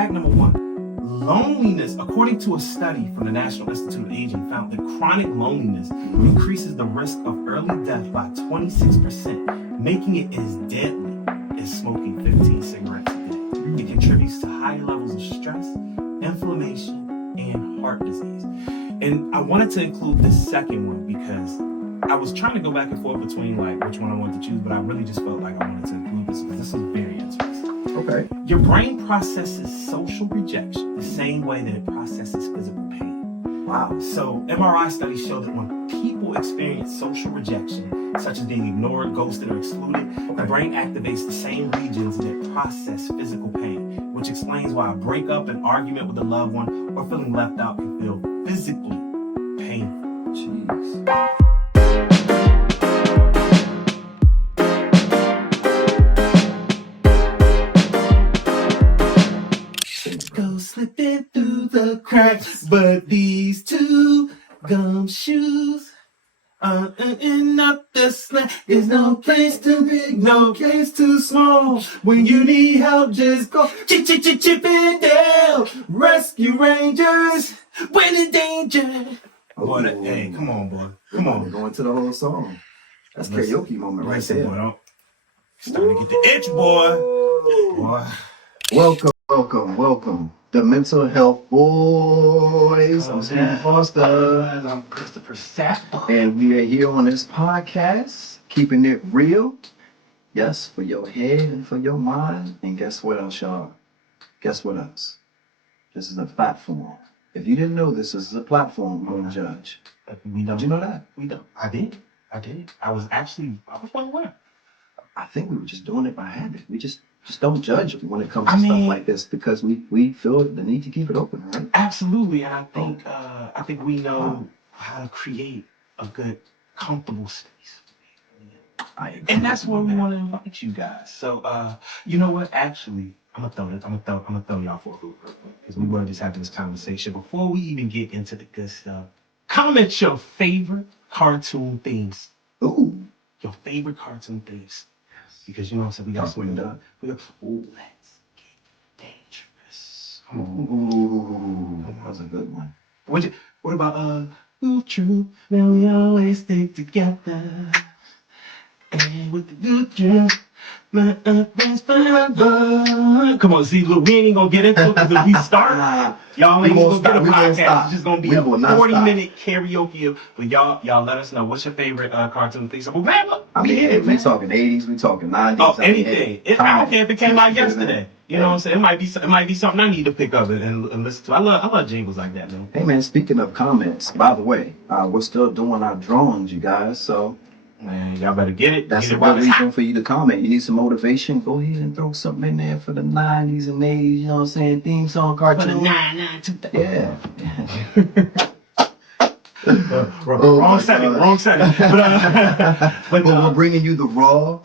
Fact number 1, loneliness, according to a study from the National Institute of Aging, found that chronic loneliness increases the risk of early death by 26%, making it as deadly as smoking 15 cigarettes a day. It contributes to higher levels of stress, inflammation, and heart disease. And I wanted to include this second one because I was trying to go back and forth between like which one I wanted to choose, but I really just felt like I wanted to include this because this is very interesting. Okay. Your brain processes social rejection the same way that it processes physical pain. Wow. So MRI studies show that when people experience social rejection, such as being ignored, ghosted, or excluded, the brain activates the same regions that process physical pain, which explains why a breakup, an argument with a loved one, or feeling left out can feel physically painful. Jeez. Go slipping through the cracks, but these two gumshoes are in up the slack. There's no place too big, no place too small. When you need help, just go chip and Dale. Rescue Rangers, when in danger. Boy, hey, come on, boy. Come on. We're going to the whole song. That's karaoke moment right Listen, there. boy, don't. Starting to get the itch, boy. Welcome. The Mental Health Boys. I'm Steve Foster. I'm Christopher Sapp. And we are here on this podcast, keeping it real. Yes, for your head and for your mind. And guess what else, y'all? Guess what else? This is a platform. If you didn't know this is a platform, you don't judge. We don't. Did you know that? We don't. I did. I was well aware. I think we were just doing it by habit. We just don't judge when it comes to stuff like this because we feel the need to keep it open, right? Absolutely, and I think we know how to create a good, comfortable space. And that's where we want to invite you guys. So, you know what? Actually, I'm gonna throw y'all for a loop because we were just having this conversation before we even get into the good stuff. Comment your favorite cartoon themes. Ooh. Your favorite cartoon themes. Because you know what I'm saying, we got something done. Ooh, let's get dangerous. Ooh, that was a good one. What about Ooh, true, now we always stick together. And with the good truth, my friends forever. Come on, see, look, we ain't even gonna get into it because if we start, y'all ain't gonna get a podcast. It's just gonna be a 40-minute karaoke. But y'all let us know what's your favorite cartoon theme. So, man, look, we talking 80s, we talking 90s. Oh, anything. I don't care if it came out yesterday. You know what I'm saying? It might be something I need to pick up and listen to. I love jingles like that, man. Hey man, speaking of comments, by the way, we're still doing our drawings, you guys. So man, y'all better get it. That's a good reason for you to comment. You need some motivation? Go ahead and throw something in there for the 90s and 80s, you know what I'm saying? Theme song, cartoon. For the 99, 2000. Yeah. Wrong setting. But we're bringing you the raw.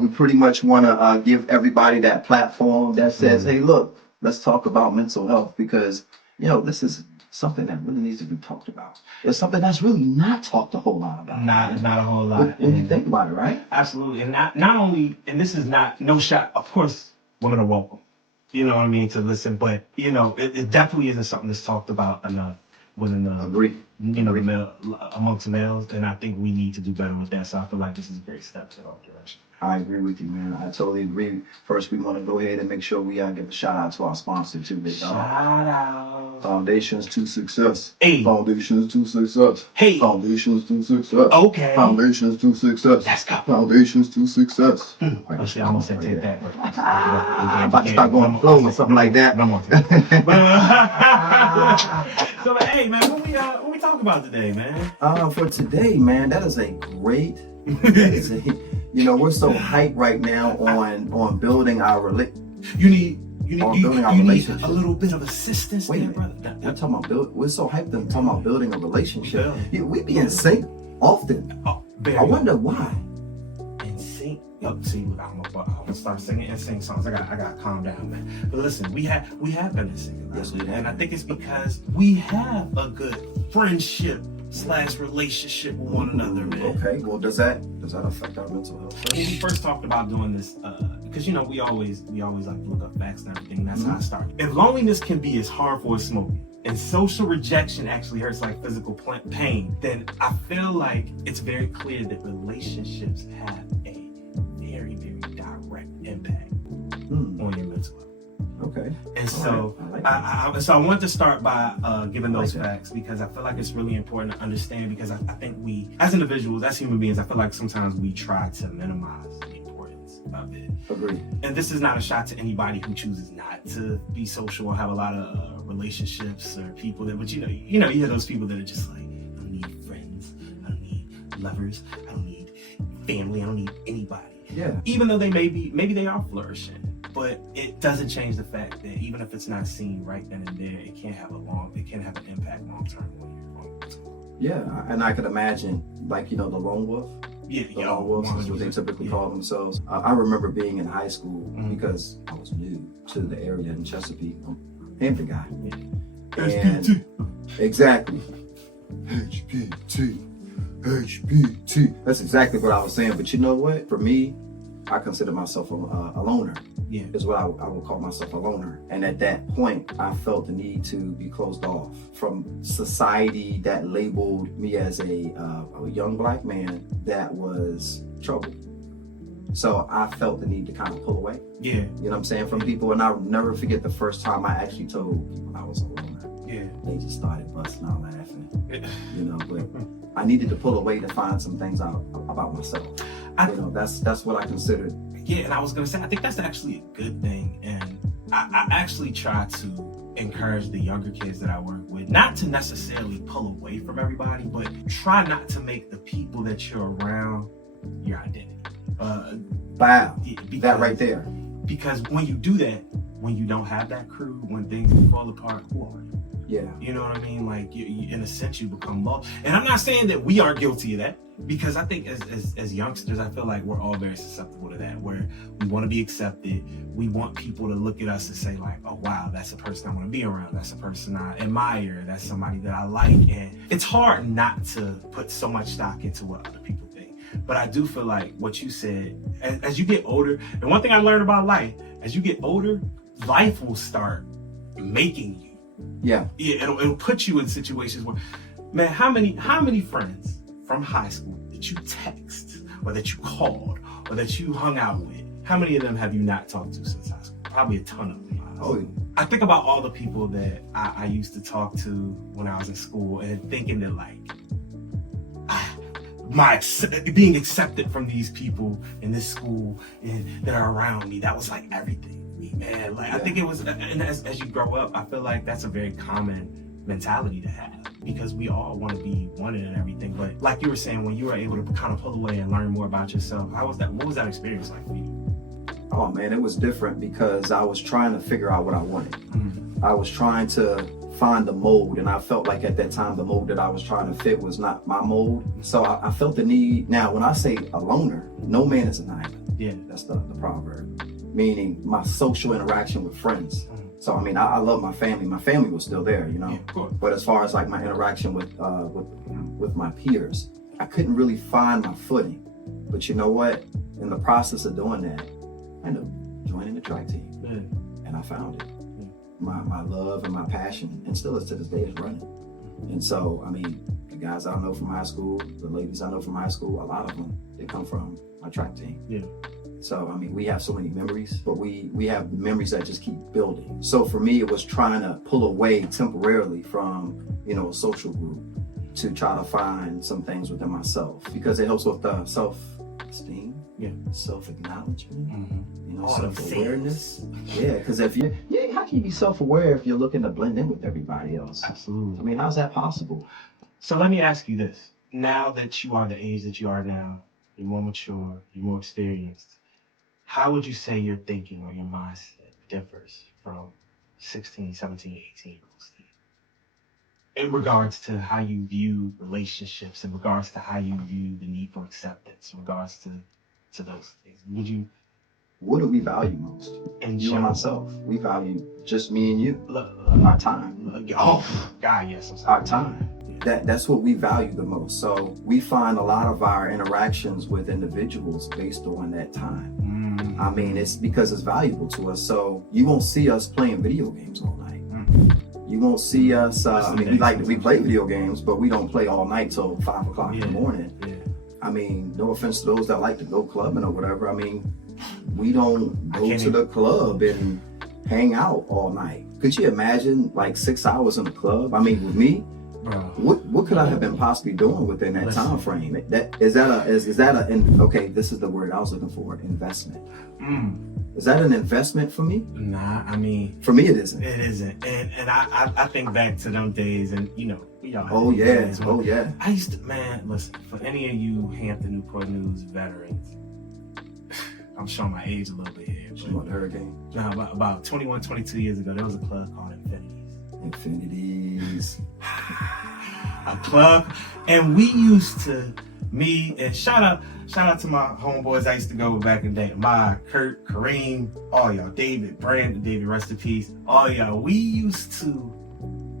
We pretty much want to give everybody that platform that says, hey, look, let's talk about mental health because, you know, this is something that really needs to be talked about. It's something that's really not talked a whole lot about. Not a whole lot. When you think about it, right? Absolutely. And not only, and this is not, no shot, of course, women are welcome, you know what I mean, to listen, but, you know, it definitely isn't something that's talked about enough within the, you know, amongst males, and I think we need to do better with that, so I feel like this is a great step in our direction. I agree with you, man. I totally agree. First, we want to go ahead and make sure we give a shout out to our sponsor too. Shout out. Foundations to Success. Hey. Foundations to Success. Hey. Foundations to Success. Okay. Foundations to Success. Let's go. Foundations to Success. I almost said take that. I'm about to start going flow or something like that. So, hey, man, what we talking about today, man? For today, man, that is a great. You know, we're so hyped right now on building our You need relationship. a little bit of assistance. Wait a minute. We're talking about we're so hyped on talking about building a relationship. Yeah, we be in sync often. I wonder why. In sync. See, I'm gonna start singing in sync songs. I gotta calm down, man. But listen, we have been in sync. Yes, we have. And I think it's because we have a good friendship / relationship with one another, man. Okay, well, does that affect our mental health? When we first talked about doing this because you know we always like to look up facts and everything. And that's how I started. If loneliness can be as harmful as smoking, and social rejection actually hurts like physical pain, then I feel like it's very clear that relationships have a very, very direct impact on your mental health. Okay. And so I wanted to start by giving those facts, because I feel like it's really important to understand, because I think we, as individuals, as human beings, I feel like sometimes we try to minimize the importance of it. Agreed. And this is not a shot to anybody who chooses not to be social or have a lot of relationships or people that, but you hear those people that are just like, I don't need friends, I don't need lovers, I don't need family, I don't need anybody. Yeah. Even though maybe they are flourishing. But it doesn't change the fact that even if it's not seen right then and there, it can have an impact long term on you. Yeah, and I could imagine, like, the lone wolf. Yeah, the lone wolves is what they typically call themselves. I remember being in high school because I was new to the area in Chesapeake. Hampton guy. Yeah. And HPT. Exactly. HPT. That's exactly what I was saying. But you know what? For me, I consider myself a loner. Yeah. Is what I would call myself, a loner. And at that point, I felt the need to be closed off from society that labeled me as a young black man that was trouble. So I felt the need to kind of pull away. Yeah. You know what I'm saying? From people. And I'll never forget the first time I actually told people I was a loner. Yeah. They just started busting out laughing. But I needed to pull away to find some things out about myself. That's what I considered. Yeah, and I was gonna say, I think that's actually a good thing, and I actually try to encourage the younger kids that I work with not to necessarily pull away from everybody, but try not to make the people that you're around your identity. Wow, that right there. Because when you do that, when you don't have that crew, when things fall apart, who are you? Yeah. You know what I mean? Like, you, in a sense, you become lost. And I'm not saying that we aren't guilty of that, because I think as youngsters, I feel like we're all very susceptible to that, where we want to be accepted. We want people to look at us and say like, oh, wow, that's a person I want to be around. That's a person I admire. That's somebody that I like. And it's hard not to put so much stock into what other people think. But I do feel like what you said, as you get older, and one thing I learned about life, as you get older, life will start making you. Yeah. Yeah, it'll put you in situations where, man, how many friends from high school that you text or that you called or that you hung out with, how many of them have you not talked to since high school? Probably a ton of them. Oh, yeah. I think about all the people that I used to talk to when I was in school, and thinking that like, being accepted from these people in this school and that are around me, that was like everything. Man, like, yeah. I think it was, and as you grow up, I feel like that's a very common mentality to have, because we all want to be wanted and everything. But like you were saying, when you were able to kind of pull away and learn more about yourself, how was that? What was that experience like for you? Oh man, it was different, because I was trying to figure out what I wanted. Mm-hmm. I was trying to find the mold, and I felt like at that time the mold that I was trying to fit was not my mold. So I felt the need. Now, when I say a loner, no man is an island. Yeah, that's the proverb. Meaning my social interaction with friends. So I mean, I love my family. My family was still there, Yeah, but as far as like my interaction with my peers, I couldn't really find my footing. But you know what? In the process of doing that, I ended up joining the track team, and I found it. My love and my passion, and still is to this day, is running. And so I mean, the guys I know from high school, the ladies I know from high school, a lot of them, they come from my track team. Yeah. So, I mean, we have so many memories, but we have memories that just keep building. So for me, it was trying to pull away temporarily from, a social group to try to find some things within myself, because it helps with self-esteem, self-acknowledgement, self-awareness. Yeah, because how can you be self-aware if you're looking to blend in with everybody else? Absolutely. I mean, how's that possible? So let me ask you this. Now that you are the age that you are now, you're more mature, you're more experienced, how would you say your thinking or your mindset differs from 16, 17, 18-year-olds in regards to how you view relationships, in regards to how you view the need for acceptance, in regards to those things? What do we value most? You and myself. We value just me and you. Our time. God, yes. I'm sorry. Our time. That's what we value the most. So we find a lot of our interactions with individuals based on that time. I mean, it's because it's valuable to us. So you won't see us playing video games all night. You won't see us. I mean, we play video games, but we don't play all night till 5 o'clock in the morning. Yeah. I mean, no offense to those that like to go clubbing or whatever. I mean, we don't go to the club and hang out all night. Could you imagine like 6 hours in the club? I mean, with me, bro, what could I have been possibly doing within that time frame? Is that okay? This is the word I was looking for. Investment. Is that an investment for me? Nah, I mean, for me it isn't. It isn't, and I think back to them days, and you know, we all. Oh yeah. I used to, man. Listen, for any of you Hampton Newport News veterans, I'm showing my age a little bit here. But, hurricane. Now, about 21, 22 years ago, there was a club called Infinities. A club, and we used to. Me and shout out to my homeboys I used to go with back in the day. My Kurt, Kareem, all y'all, David, Brandon, David, rest in peace. All y'all, we used to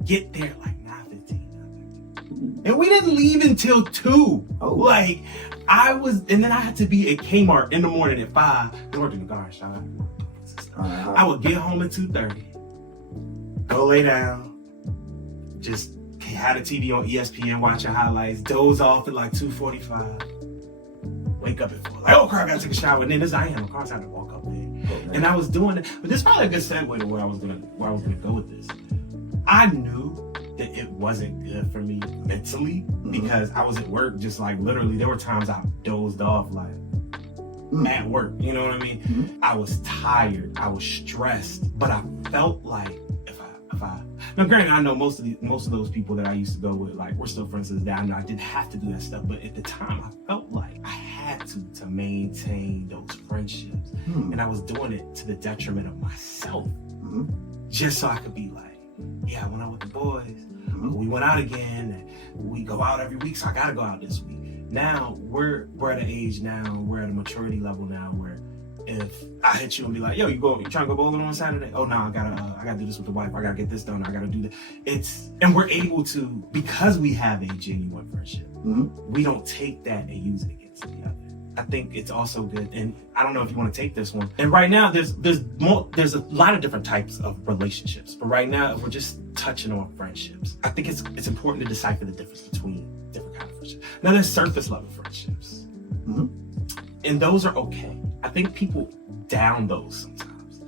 get there like 9:15. And we didn't leave until 2. Oh. Like and then I had to be at Kmart in the morning at 5. I worked in the garage, shout out. I would get home at 2:30. Go lay down. Just had a TV on ESPN, watching highlights, doze off at like 2:45. Wake up at 4. Like, oh crap, I gotta take a shower. And then I ain't have a car, so I had to walk up there. And I was doing it. But this is probably a good segue to where I was gonna go with this. I knew that it wasn't good for me mentally because I was at work, just like literally there were times I dozed off like at work. You know what I mean? I was tired, I was stressed, but I felt like if I now, granted, I know most of those people that I used to go with, like, we're still friends to this day. I know I didn't have to do that stuff, but at the time, I felt like I had to maintain those friendships, and I was doing it to the detriment of myself, just so I could be like, yeah, I went out with the boys, we went out again, and we go out every week, so I gotta go out this week. Now we're at an age now, we're at a maturity level now where if I hit you and be like, yo, you trying to go bowling on Saturday? Oh no, I gotta do this with the wife. I gotta get this done. I gotta do that. And we're able to, because we have a genuine friendship, we don't take that and use it against the other. I think it's also good, and I don't know if you want to take this one. And right now, there's a lot of different types of relationships, but right now we're just touching on friendships. I think it's important to decipher the difference between different kinds of friendships. Now, there's surface level friendships, and those are okay. I think people down those sometimes,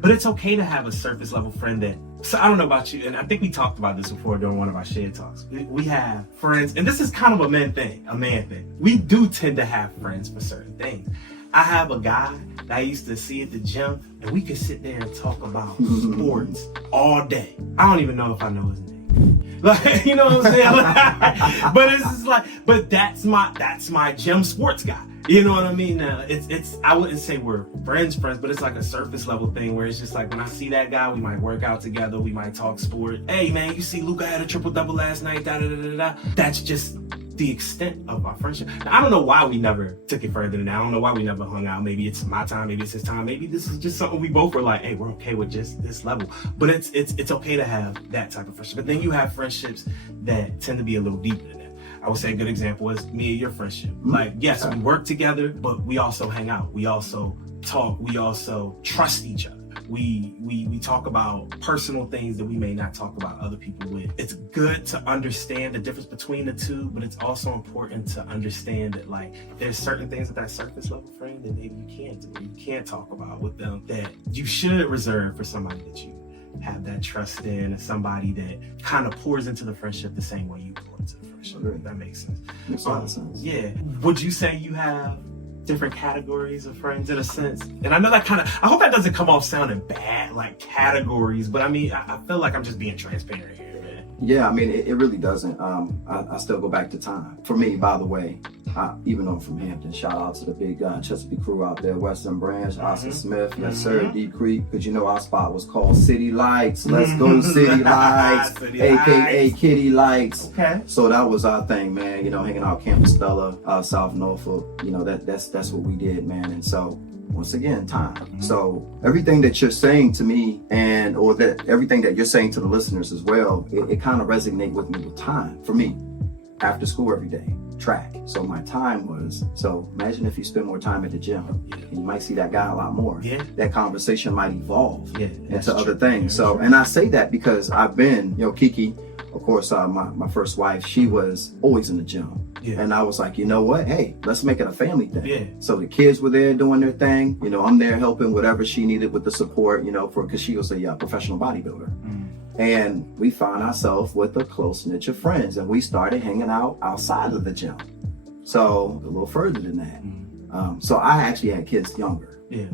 but it's okay to have a surface level friend that. So I don't know about you, and I think we talked about this before during one of our shared talks. We have friends, and this is kind of a man thing. We do tend to have friends for certain things. I have a guy that I used to see at the gym, and we could sit there and talk about sports all day. I don't even know if I know his name. Like, you know what I'm saying? But it's just like, but that's my gym sports guy. You know what I mean? Now, it's I wouldn't say we're friends, but it's like a surface level thing where it's just like when I see that guy, we might work out together, we might talk sport. Hey man, you see Luka had a triple-double last night, da-da-da-da-da. That's just the extent of our friendship. Now, I don't know why we never took it further than that. I don't know why we never hung out. Maybe it's my time, maybe it's his time, maybe this is just something we both were like, hey, we're okay with just this level. But it's okay to have that type of friendship. But then you have friendships that tend to be a little deeper than that. I would say a good example is me and your friendship. Like, yes, we work together, but we also hang out. We also talk. We also trust each other. We talk about personal things that we may not talk about other people with. It's good to understand the difference between the two, but it's also important to understand that like there's certain things with that surface level friend that maybe you can't do, or you can't talk about with them that you should reserve for somebody that you have that trust in, and somebody that kind of pours into the friendship the same way you pour into the friendship. If that makes sense. Makes a lot of sense. Yeah. Would you say you have different categories of friends in a sense? And I know that I hope that doesn't come off sounding bad, like categories, but I mean, I feel like I'm just being transparent here, man. Yeah, I mean, it really doesn't. I still go back to time. For me, by the way, even though I'm from Hampton, shout out to the big Chesapeake crew out there, Western Branch, Oscar Smith, yes sir, D Creek, because you know our spot was called City Lights. Let's go City Lights, aka Kitty Lights. Okay. So that was our thing, man. You know, hanging out Camp Stella, South Norfolk. You know, that's what we did, man. And so once again, time. So everything that you're saying to me everything that you're saying to the listeners as well, it kind of resonates with me with time. For me, after school every day, track. So my time was, so imagine if you spend more time at the gym, and you might see that guy a lot more. Yeah. That conversation might evolve into other true. things. Yeah, So, and I say that because I've been, Kiki, of course, my first wife, she was always in the gym. Yeah. And I was like, you know what? Hey, let's make it a family thing. Yeah. So the kids were there doing their thing. I'm there helping whatever she needed with the support, because she was a professional bodybuilder. And we found ourselves with a close niche of friends, and we started hanging out outside of the gym. So a little further than that. So I actually had kids younger. Yeah.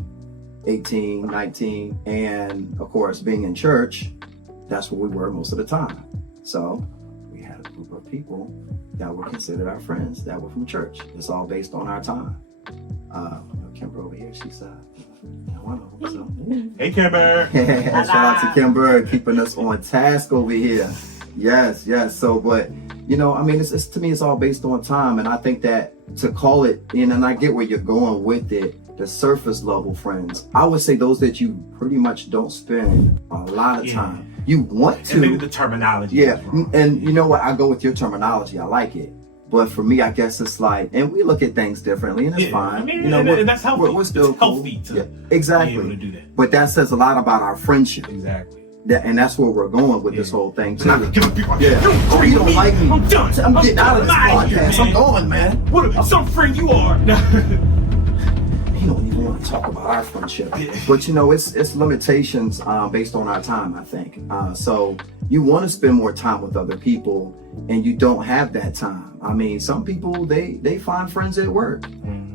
18, 19. And of course, being in church, that's where we were most of the time. So we had a group of people that were considered our friends that were from church. It's all based on our time. Kimber over here, she's one of them. So. Hey, Kimber. Shout out to Kimber keeping us on task over here. Yes. So, but it's to me, it's all based on time, and I think that to call it, and I get where you're going with it. The surface level friends, I would say those that you pretty much don't spend a lot of time. You want to. And maybe the terminology. Yeah, and you know what? I go with your terminology. I like it. But for me, I guess it's like, and we look at things differently, and it's fine. And that's healthy. We're still healthy to exactly. be able to do that. But that says a lot about our friendship. Exactly. And that's where we're going with this whole thing too. Yeah. You don't like me. I'm done. I'm getting out of this podcast. Here, I'm going, man. What some friend you are. You don't even want to talk about our friendship. But it's limitations based on our time, I think. So you want to spend more time with other people, and you don't have that time. I mean, some people, they find friends at work.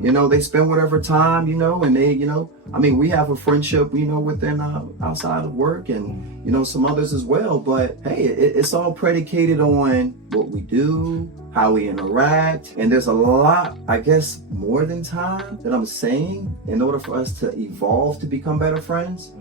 They spend whatever time, and they, we have a friendship, within outside of work, and some others as well. But hey, it's all predicated on what we do, how we interact, and there's a lot, I guess, more than time that I'm saying in order for us to evolve to become better friends.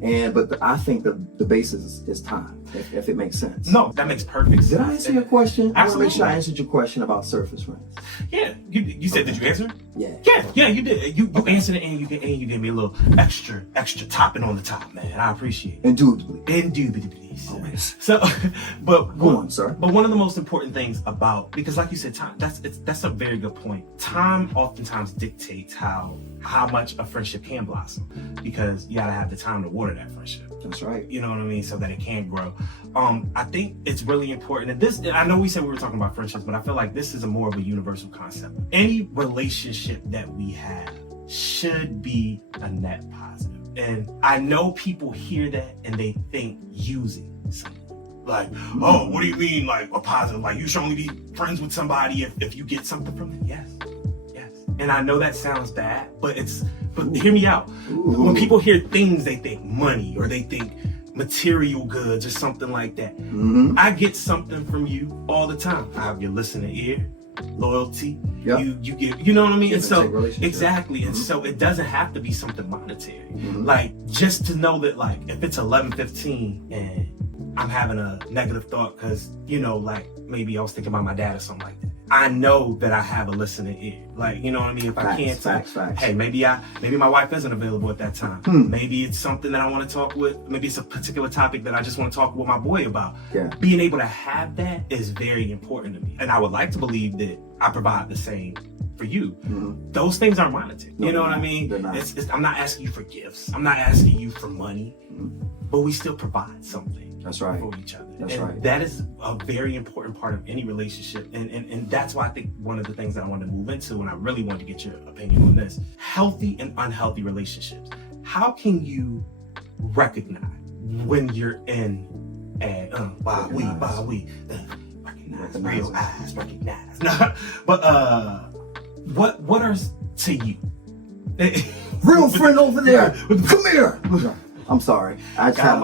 But I think the basis is time, if it makes sense. No, that makes perfect sense. Did I answer your question? Absolutely. I want to make sure I answered your question about surface friends. Yeah, you said, did you answer? Yeah, you did. You answered it, and you gave me a little extra topping on the top, man. I appreciate it. Indubitably. Always. So, but go on, sir. But one of the most important things about, because like you said, time. That's a very good point. Time oftentimes dictates how much a friendship can blossom, because you gotta have the time to water that friendship. That's right. You know what I mean? So that it can grow. I think it's really important. And this, I know we said we were talking about friendships, but I feel like this is more of a universal concept. Any relationship that we have should be a net positive. And I know people hear that and they think using something. Like, oh, what do you mean, like a positive? Like, you should only be friends with somebody if you get something from them? Yes. And I know that sounds bad, but hear me out. When people hear things, they think money, or they think material goods or something like that. I get something from you all the time. I have your listening ear, loyalty. You give, you know what I mean? And so exactly. And so it doesn't have to be something monetary. Like, just to know that, like, if it's 11:15 and I'm having a negative thought because, like maybe I was thinking about my dad or something like that, I know that I have a listening ear. Like, you know what I mean? If I can't say, hey, maybe my wife isn't available at that time. Maybe it's something that I want to talk with. Maybe it's a particular topic that I just want to talk with my boy about. Being able to have that is very important to me. And I would like to believe that I provide the same for you. Those things aren't monetary. You know what I mean? I'm not asking you for gifts. I'm not asking you for money. But we still provide something. That's right. For each other. That's right. That is a very important part of any relationship. And that's why I think one of the things that I wanted to move into, and I really wanted to get your opinion on this, healthy and unhealthy relationships. How can you recognize when you're in recognize, real eyes, recognize. But what are to you? Real friend over there, come here. I'm sorry. I got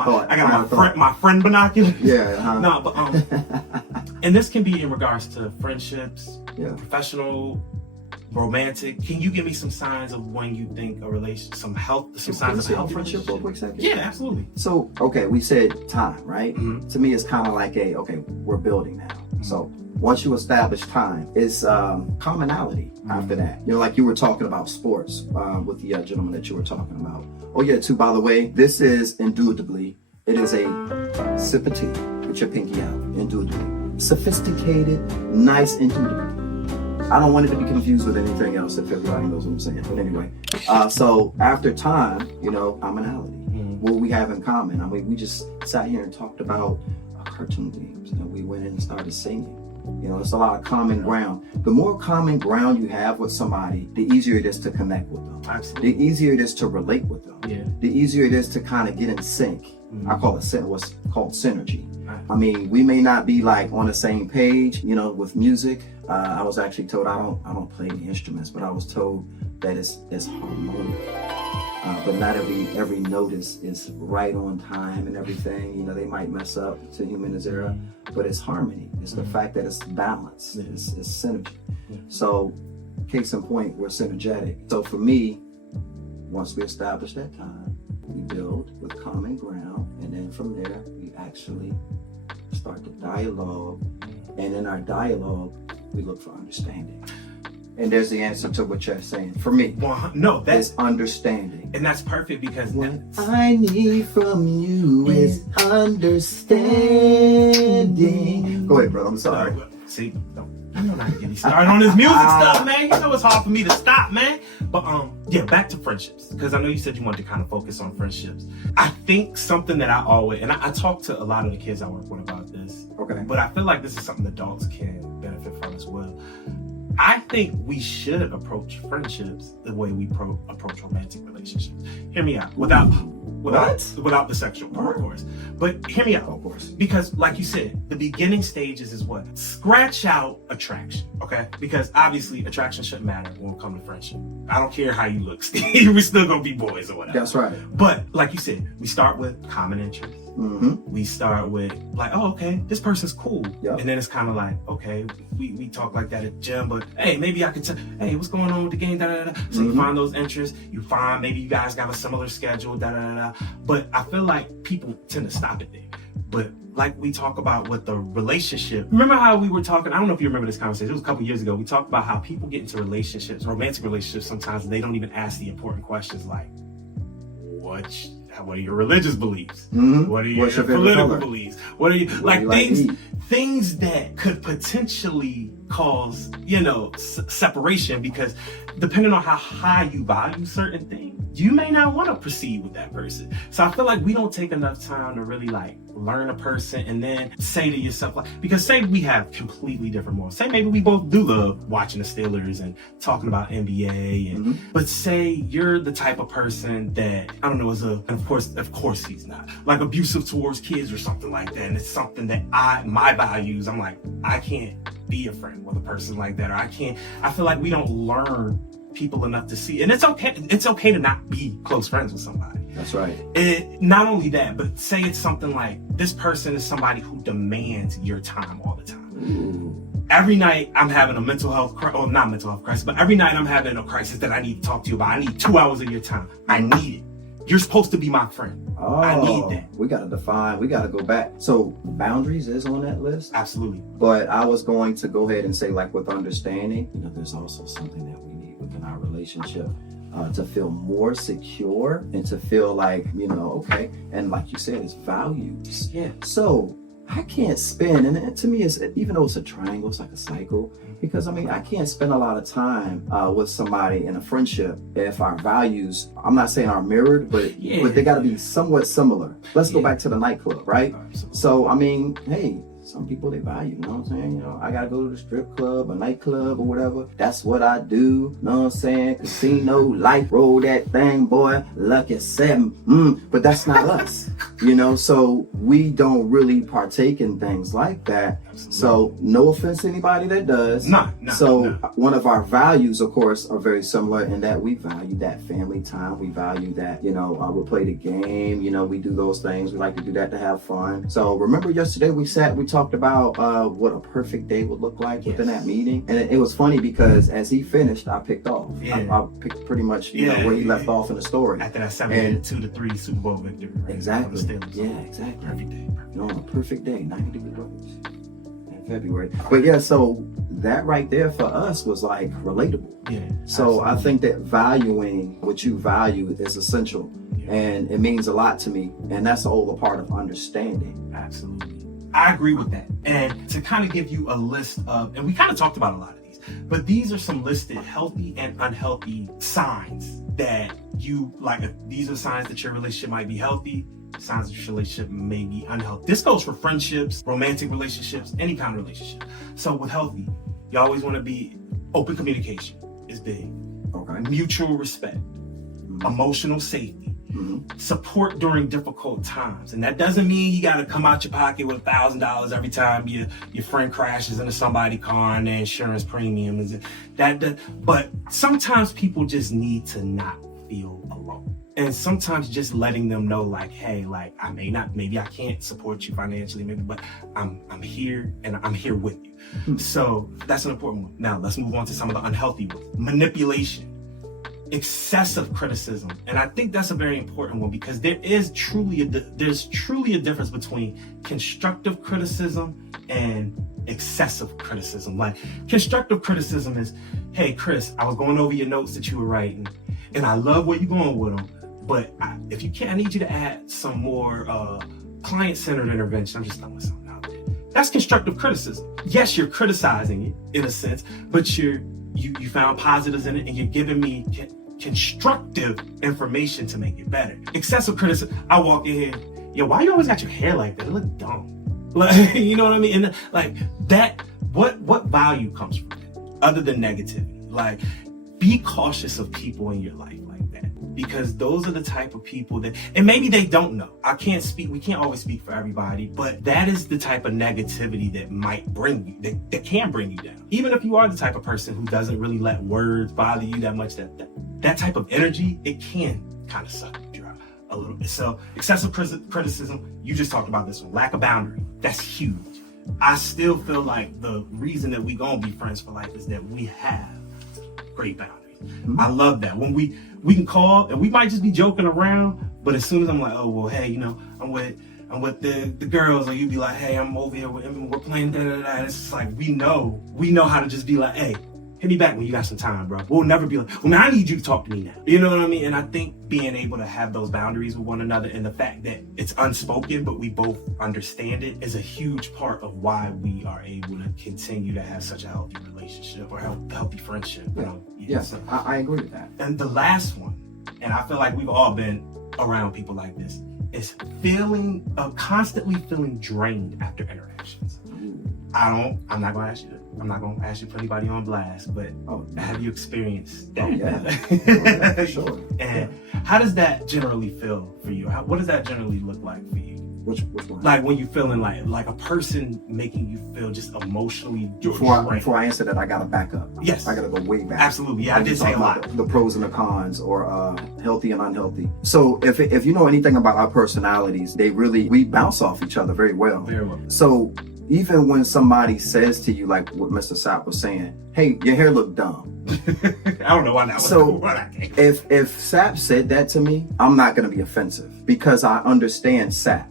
my friend binocular. Yeah. No, but and this can be in regards to friendships, professional, romantic. Can you give me some signs of when you think a relationship, some signs of health friendship real quick second? Yeah, absolutely. So, okay, we said time, right? To me, it's kind of like we're building now. So once you establish time, it's commonality after that. Like you were talking about sports with the gentleman that you were talking about. Oh yeah, too, by the way, this is indubitably, it is a sip of tea with your pinky out, indubitably. sophisticated, nice, intuitive. I don't want it to be confused with anything else if everybody knows what I'm saying. But anyway, so after time, commonality. What we have in common. I mean, we just sat here and talked about cartoon games, and we went in and started singing. It's a lot of common ground. The more common ground you have with somebody, the easier it is to connect with them. Absolutely. The easier it is to relate with them. Yeah. The easier it is to kind of get in sync. I call it what's called synergy. I mean, we may not be like on the same page, with music. I was actually told I don't play any instruments, but I was told that it's harmonic. But not every note is right on time and everything. They might mess up to human is error, but it's harmony. It's the fact that it's balance. It's synergy. So, case in point, we're synergetic. So for me, once we establish that time, we build with common ground, and then from there we actually start the dialogue, and in our dialogue we look for understanding. And there's the answer to what you're saying. For me, that's understanding. And that's perfect because what I need from you is understanding. Go ahead, bro. I'm sorry. See, you know not to get me started on this music stuff, man. It's hard for me to stop, man. But back to friendships, because I know you said you wanted to kind of focus on friendships. I think something that I always, and I talk to a lot of the kids I work with about this. Okay. But I feel like this is something adults can benefit from as well. I think we should approach friendships the way we approach romantic relationships. Hear me out. Without the sexual part, of course. But hear me out. Of course. Because like you said, the beginning stages is what? Scratch out attraction, okay? Because obviously attraction shouldn't matter when it comes to friendship. I don't care how you look, Steve. We're still gonna be boys or whatever. That's right. But like you said, we start with common interests. We start with like, oh, okay, this person's cool. Yep. And then it's kind of like, okay, we talk like that at gym, but hey, maybe I could tell, hey, what's going on with the game, da-da-da-da. So you find those interests, you find maybe you guys got a similar schedule, da-da-da-da. But I feel like people tend to stop it there. But like we talk about with the relationship, remember how we were talking, I don't know if you remember this conversation, it was a couple years ago, we talked about how people get into relationships, romantic relationships, sometimes they don't even ask the important questions like, what are your religious beliefs? What are your political beliefs? What are you like things that could potentially cause, separation, because depending on how high you value certain things, you may not want to proceed with that person. So I feel like we don't take enough time to really like learn a person and then say to yourself, like, because say we have completely different morals. Say maybe we both do love watching the Steelers and talking about NBA, and but say you're the type of person that, I don't know, and of course he's not, like abusive towards kids or something like that. And it's something that my values, I'm like, I can't be a friend with a person like that, or I feel like we don't learn people enough to see, and it's okay to not be close friends with somebody. That's right. Not only that, but say it's something like this person is somebody who demands your time all the time. Every night I'm having a mental health crisis, but every night I'm having a crisis that I need to talk to you about. I need 2 hours of your time. I need it. You're supposed to be my friend. I need that. We got to go back. So boundaries is on that list. Absolutely. But I was going to go ahead and say, like, with understanding, there's also something that we need within our relationship to feel more secure and to feel like, okay. And like you said, it's values. Yeah. So I can't spend, and to me, it's, even though it's a triangle, it's like a cycle, because I can't spend a lot of time with somebody in a friendship if our values, I'm not saying are mirrored, but they got to be somewhat similar. Let's go back to the nightclub, right? So, hey, some people, they value, you know what I'm saying? I gotta go to the strip club, a nightclub or whatever. That's what I do, you know what I'm saying? Casino, life, roll that thing, boy, lucky 7. But that's not us, so we don't really partake in things like that. So no offense to anybody that does. One of our values, of course, are very similar in that we value that family time. We value that, we'll play the game, we do those things. We like to do that to have fun. So remember yesterday we talked about what a perfect day would look like within that meeting. And it was funny because as he finished, I picked off. I picked pretty much where he left off in the story. After that 72-3 Super Bowl victory. Right? Exactly. Yeah, exactly. Perfect day. On a perfect day, 90-degree weather in February. But so that right there for us was like relatable. Yeah. So absolutely. I think that valuing what you value is essential. And it means a lot to me. And that's all a part of understanding. Absolutely. I agree with that. And to kind of give you a list of, and we kind of talked about a lot of these, but these are some listed healthy and unhealthy signs that you, like, these are signs that your relationship might be healthy, signs that your relationship may be unhealthy. This goes for friendships, romantic relationships, any kind of relationship. So with healthy, you always want to be open communication is big. Okay. Mutual respect, emotional safety, support during difficult times. And that doesn't mean you got to come out your pocket with $1,000 every time your friend crashes into somebody's car and their insurance premium is that. But sometimes people just need to not feel alone. And sometimes just letting them know, like, hey, like, maybe I can't support you financially, but I'm here and I'm here with you. So that's an important one. Now let's move on to some of the unhealthy ones. Manipulation, excessive criticism. And I think that's a very important one, because there's truly a difference between constructive criticism and excessive criticism. Like, constructive criticism is, hey, Chris, I was going over your notes that you were writing, and I love where you're going with them, but if you can, I need you to add some more client-centered intervention. I'm just throwing something out there. That's constructive criticism. Yes, you're criticizing it in a sense, but you found positives in it, and you're giving me constructive information to make it better. Excessive criticism, I walk in here, yo, why you always got your hair like that? It look dumb. Like, you know what I mean? And like that, what value comes from it other than negativity? Like, be cautious of people in your life like that, because those are the type of people that, and maybe they don't know. We can't always speak for everybody, but that is the type of negativity that might bring you, that can bring you down. Even if you are the type of person who doesn't really let words bother you that much, that type of energy, it can kind of suck you dry a little bit. So excessive criticism, you just talked about this one. Lack of boundary, that's huge. I still feel like the reason that we gonna be friends for life is that we have great boundaries. I love that. When we can call, and we might just be joking around, but as soon as I'm like, oh, well, hey, I'm with the girls, or you be like, hey, I'm over here with him, and we're playing da-da-da. It's just like, we know how to just be like, hey, hit me back when you got some time, bro. We'll never be like, well, man, I need you to talk to me now. You know what I mean? And I think being able to have those boundaries with one another, and the fact that it's unspoken, but we both understand it, is a huge part of why we are able to continue to have such a healthy relationship or healthy friendship. Yes, I agree with that. And the last one, and I feel like we've all been around people like this, is constantly feeling drained after interactions. I'm not gonna ask you to put anybody on blast, but have you experienced that? Yeah, sure. And how does that generally feel for you? What does that generally look like for you? Which one? Like when you're feeling like a person making you feel just emotionally drained. Before I answer that, I gotta back up. Yes. I gotta go way back. Absolutely. Yeah, I did say a lot. The pros and the cons, or healthy and unhealthy. So if you know anything about our personalities, we bounce off each other very well. Very well. So even when somebody says to you, like what Mr. Sapp was saying, hey, your hair look dumb. I don't know why that was so if Sapp said that to me, I'm not going to be offensive, because I understand Sapp.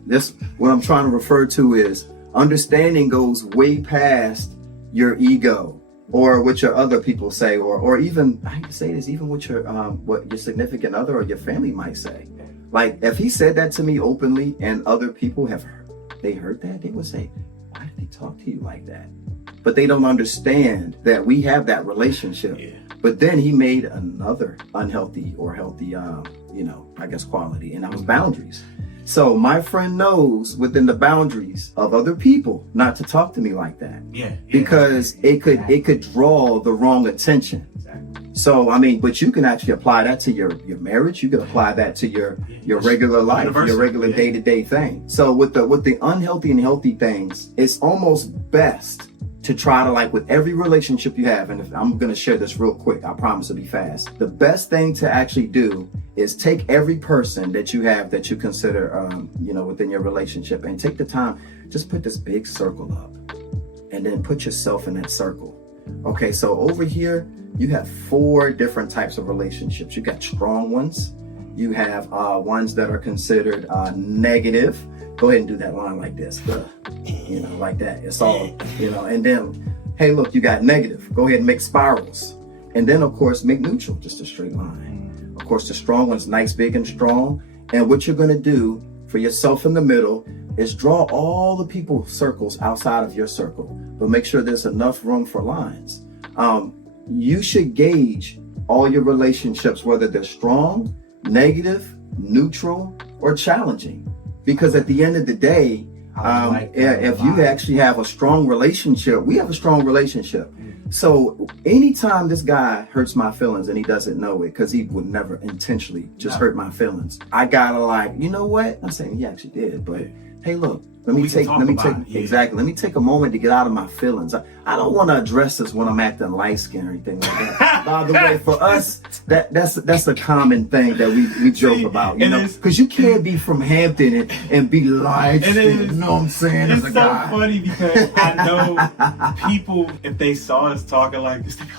What I'm trying to refer to is understanding goes way past your ego or what your other people say, or even, I hate to say this, even what your significant other or your family might say. Like if he said that to me openly and other people heard that, they would say, why did they talk to you like that? But they don't understand that we have that relationship. Yeah. But then he made another unhealthy or healthy, I guess quality, and that was boundaries. So my friend knows within the boundaries of other people not to talk to me like that. Yeah. Because it could draw the wrong attention. Exactly. So, but you can actually apply that to your marriage. You can apply that to your regular life, your regular day-to-day thing. So with the unhealthy and healthy things, it's almost best to try to, like with every relationship you have, and I'm going to share this real quick, I promise to be fast. The best thing to actually do is take every person that you have that you consider, within your relationship, and take the time, just put this big circle up, and then put yourself in that circle. Okay, so over here, you have 4 different types of relationships. You got strong ones. You have ones that are considered negative. Go ahead and do that line like this, like that. It's all, and then, hey, look, you got negative. Go ahead and make spirals. And then, of course, make neutral, just a straight line. Of course, the strong one's nice, big, and strong. And what you're going to do for yourself in the middle is draw all the people circles outside of your circle, but make sure there's enough room for lines. You should gauge all your relationships, whether they're strong, negative, neutral, or challenging. Because at the end of the day, if you actually have a strong relationship, we have a strong relationship. So anytime this guy hurts my feelings and he doesn't know it, because he would never intentionally just hurt my feelings, I gotta like, you know what? I'm saying he actually did, but hey, look, let me take a moment to get out of my feelings. I don't want to address this when I'm acting light skinned or anything like that. By the way, for us, that's a common thing that we joke about, you know, because you can't be from Hampton and be light skinned. You know what I'm saying? It's so funny because I know people, if they saw us talking like this, they'd be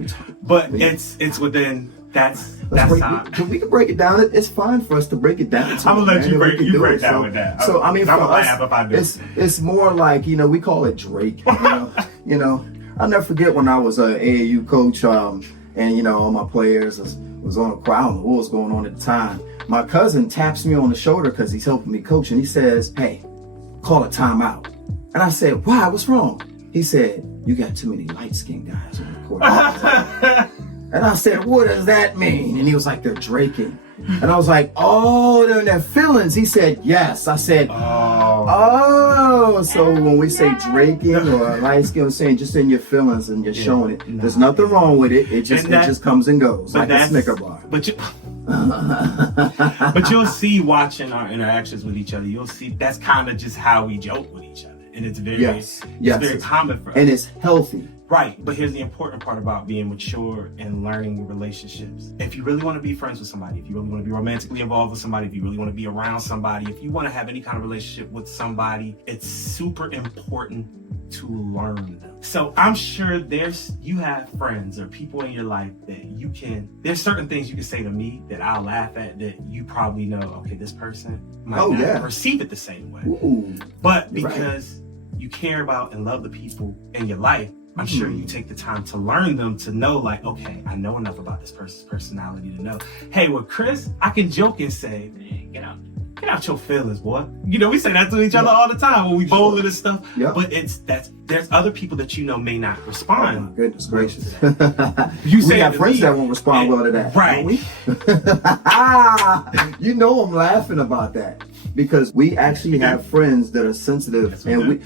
like, but it's within. That's how. We can break it down. It's fine for us to break it down. I'm gonna let you break down with that. So I mean, for us, it's more like, you know, we call it Drake. You know, I'll never forget when I was a AAU coach, and you know, all my players was on the crowd. I don't know what was going on at the time. My cousin taps me on the shoulder because he's helping me coach, and he says, "Hey, call a timeout." And I said, "Why? What's wrong?" He said, "You got too many light-skinned guys on the court." And I said, "What does that mean?" And he was like, "They're draking." And I was like, "Oh, they're in their feelings." He said, "Yes." I said, "Oh." So when we say draking or light skin, we're saying just in your feelings and you're showing it. There's nothing wrong with it. It just comes and goes like a Snicker bar. But you'll see watching our interactions with each other. You'll see that's kind of just how we joke with each other, and it's very common for us. And it's healthy. Right, but here's the important part about being mature and learning relationships. If you really want to be friends with somebody, if you really want to be romantically involved with somebody, if you really want to be around somebody, if you want to have any kind of relationship with somebody, it's super important to learn them. So I'm sure you have friends or people in your life that there's certain things you can say to me that I'll laugh at that you probably know, okay, this person might not perceive it the same way. Ooh, but because you care about and love the people in your life, I'm sure you take the time to learn them, to know like, okay, I know enough about this person's personality to know, hey, with Chris, I can joke and say, man, get out your feelings, boy. You know, we say that to each other all the time when we bowling and stuff. Yep. But there's other people that you know may not respond. Oh my goodness gracious. We have friends that won't respond well to that. Right. You know I'm laughing about that. Because we actually have friends that are sensitive,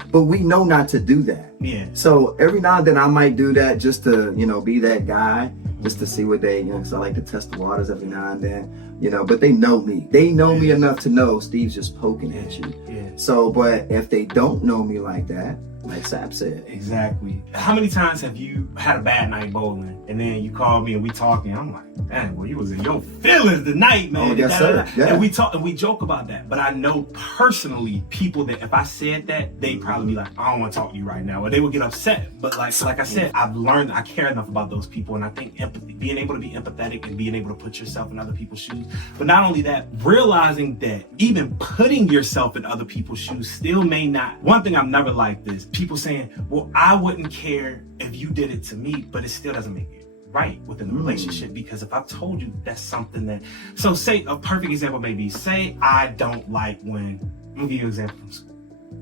but we know not to do that. Yeah. So every now and then I might do that just to, you know, be that guy, just to see what they, you know, because I like to test the waters every now and then, you know. But they know me. They know me enough to know Steve's just poking at you. Yeah. So, but if they don't know me like that, like Sap said. Exactly. How many times have you had a bad night bowling and then you call me and we talking? I'm like, man, well, you was in your feelings tonight, man. Oh, yes, sir. Yeah. And we talk and we joke about that. But I know personally people that if I said that, they'd probably be like, I don't want to talk to you right now, or they would get upset. But like I said, I've learned I care enough about those people, and I think empathy, being able to be empathetic and being able to put yourself in other people's shoes. But not only that, realizing that even putting yourself in other people's shoes still may not. One thing I've never liked is people saying, well, I wouldn't care if you did it to me, but it still doesn't make it right within the relationship, because if I've told you that's something that, so say a perfect example may be, say I don't like when, I'm gonna give you an example from school.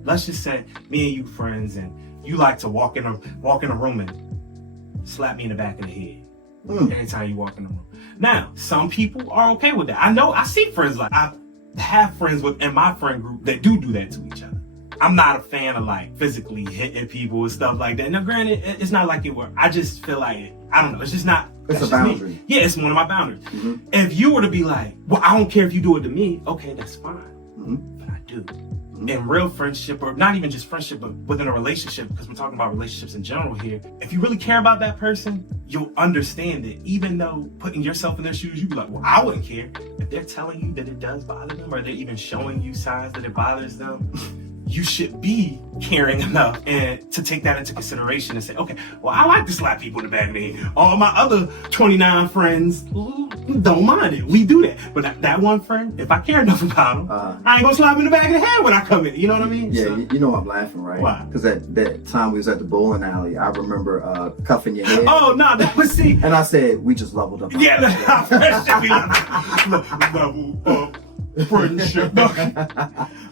Let's just say me and you friends and you like to walk in a room and slap me in the back of the head every time you walk in the room. Now, some people are okay with that. I know, I see friends like, I have friends in my friend group that do that to each other. I'm not a fan of like physically hitting people and stuff like that. Now, granted, it's not like it were. I just feel like I don't know. It's just not. It's a boundary. Me. Yeah, it's one of my boundaries. If you were to be like, well, I don't care if you do it to me. Okay, that's fine. But I do. In real friendship, or not even just friendship, but within a relationship, because we're talking about relationships in general here. If you really care about that person, you'll understand that even though putting yourself in their shoes, you'd be like, well, I wouldn't care. If they're telling you that it does bother them, or they're even showing you signs that it bothers them, you should be caring enough and to take that into consideration and say, okay, well, I like to slap people in the back of the head. All my other 29 friends don't mind it. We do that. But that one friend, if I care enough about him, I ain't gonna slap him in the back of the head when I come in. You know what I mean? Yeah, so, you know I'm laughing, right? Why? Because that time we was at the bowling alley, I remember cuffing your head. Oh, no, that was And I said, we just leveled up. Yeah, that should be level up. friendship.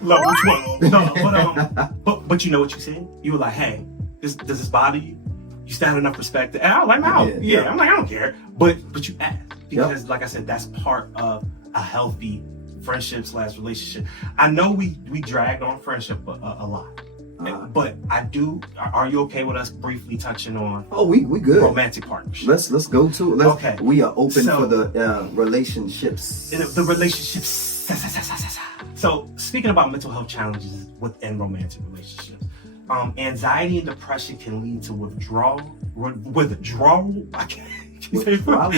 Level 12. No, but you know what you said? You were like, hey, does this bother you? You still have enough respect. And I was like, no. Yeah. I'm like, I don't care. But you asked. Because like I said, that's part of a healthy friendship / relationship. I know we dragged on friendship a lot. But I do. Are you okay with us briefly touching on? Oh, we good. Romantic partnership. Let's go to it. Okay. We are open for the relationships. The relationships. So speaking about mental health challenges within romantic relationships, anxiety and depression can lead to withdrawal. I can't. Withdrawal,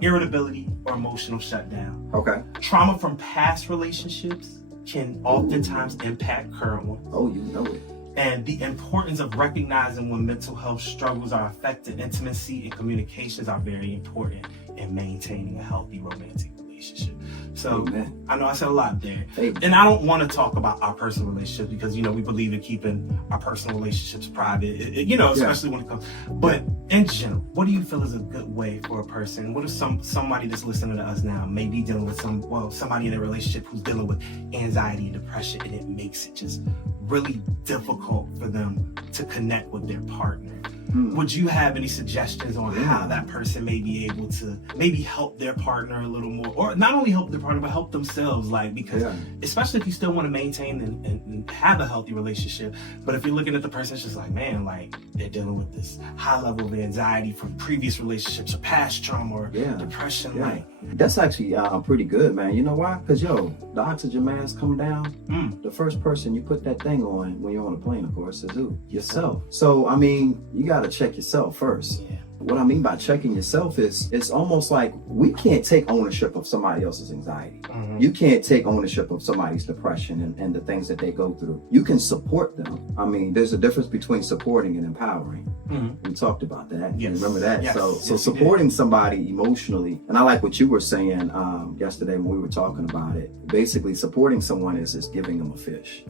irritability, or emotional shutdown. Okay. Trauma from past relationships can oftentimes impact current ones. Oh, you know it. And the importance of recognizing when mental health struggles are affecting intimacy and communications are very important in maintaining a healthy romantic relationship. So I know I said a lot there. And I don't want to talk about our personal relationships because, we believe in keeping our personal relationships private, especially when it comes. But in general, what do you feel is a good way for a person? What if somebody that's listening to us now may be dealing with somebody in a relationship who's dealing with anxiety and depression, and it makes it just really difficult for them to connect with their partner? Would you have any suggestions on how that person may be able to maybe help their partner a little more, or not only help their partner, but help themselves? Because especially if you still want to maintain and have a healthy relationship, but if you're looking at the person, it's just like, man, they're dealing with this high level of anxiety from previous relationships or past trauma or depression. That's actually pretty good, man. You know why? Because the oxygen mask come down. The first person you put that thing on when you're on a plane, of course, is who? Yourself. So you gotta check yourself first. What I mean by checking yourself is it's almost like we can't take ownership of somebody else's anxiety. You can't take ownership of somebody's depression and the things that they go through. You can support them. There's a difference between supporting and empowering. We talked about that. Yes. Remember that? Yes. So supporting somebody emotionally, and I like what you were saying yesterday when we were talking about it. Basically, supporting someone is giving them a fish.